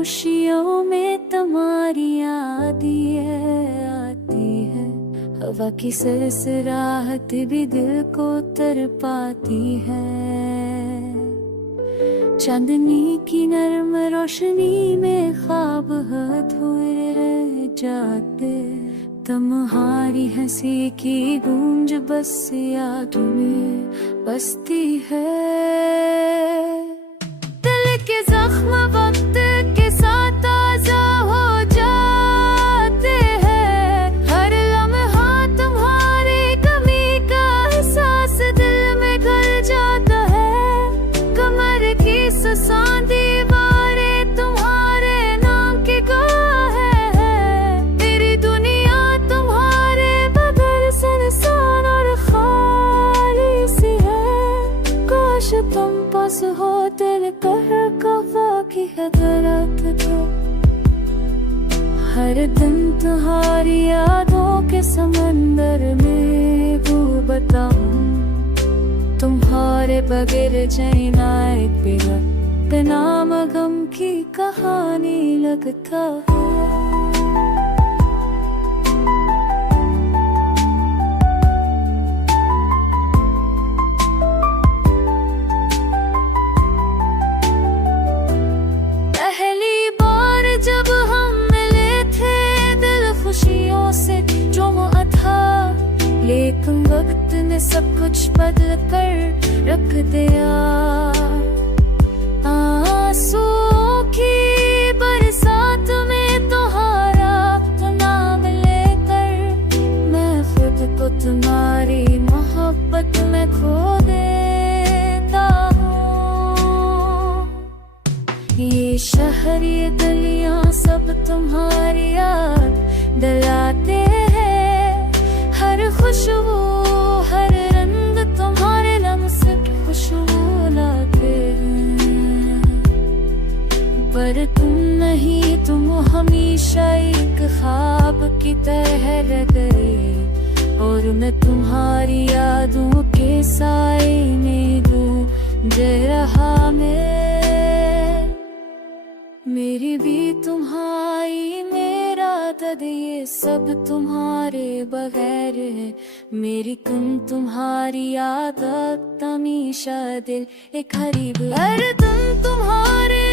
खामोशियों में तुम्हारी यादें आती है। हवा की सरसराहट भी दिल को तड़पाती है। चांदनी की नरम रोशनी में ख्वाब अधूरे रह जाते। तुम्हारी हंसी की गूंज बस यादों में बसती है। दिल के जख्म वक्त के साथ ताजा हो जाते हैं। हर लम्हा तुम्हारी कमी का एहसास दिल में घर जाता है। कमर की ससान दीवारें तुम्हारे नाम की गवाह है। तेरी दुनिया तुम्हारे बगैर सुनसान और खाली सी है। काश तुम पास हो दिल कर कवा की हदरत दो। हर दिन तुम्हारी यादों के समंदर में डूब बताऊं। तुम्हारे बगैर जीना एक बिना गम की कहानी लगता है। लेकिन वक्त ने सब कुछ बदल कर रख दिया। आंसुओं की बरसात में तुम्हारा नाम लेकर मैं खुद को तुम्हारी मोहब्बत में खो देता हूँ। ये शहर ये गलियां सब तुम्हारी याद दिलाते हैं। हर खुशबू हर रंग तुम्हारे लम्स खुशबू लाते हैं। पर तुम नहीं, तुम हमेशा एक ख्वाब की तरह रह गए। और मैं तुम्हारी यादों के साए में गूंज रहा। मेरी भी तुम्हारी मेरा दर्द ये सब तुम्हारे बगैर है। मेरी तुम तुम्हारी आदत हमेशा दिल एक करीब। हर तुम तुम्हारे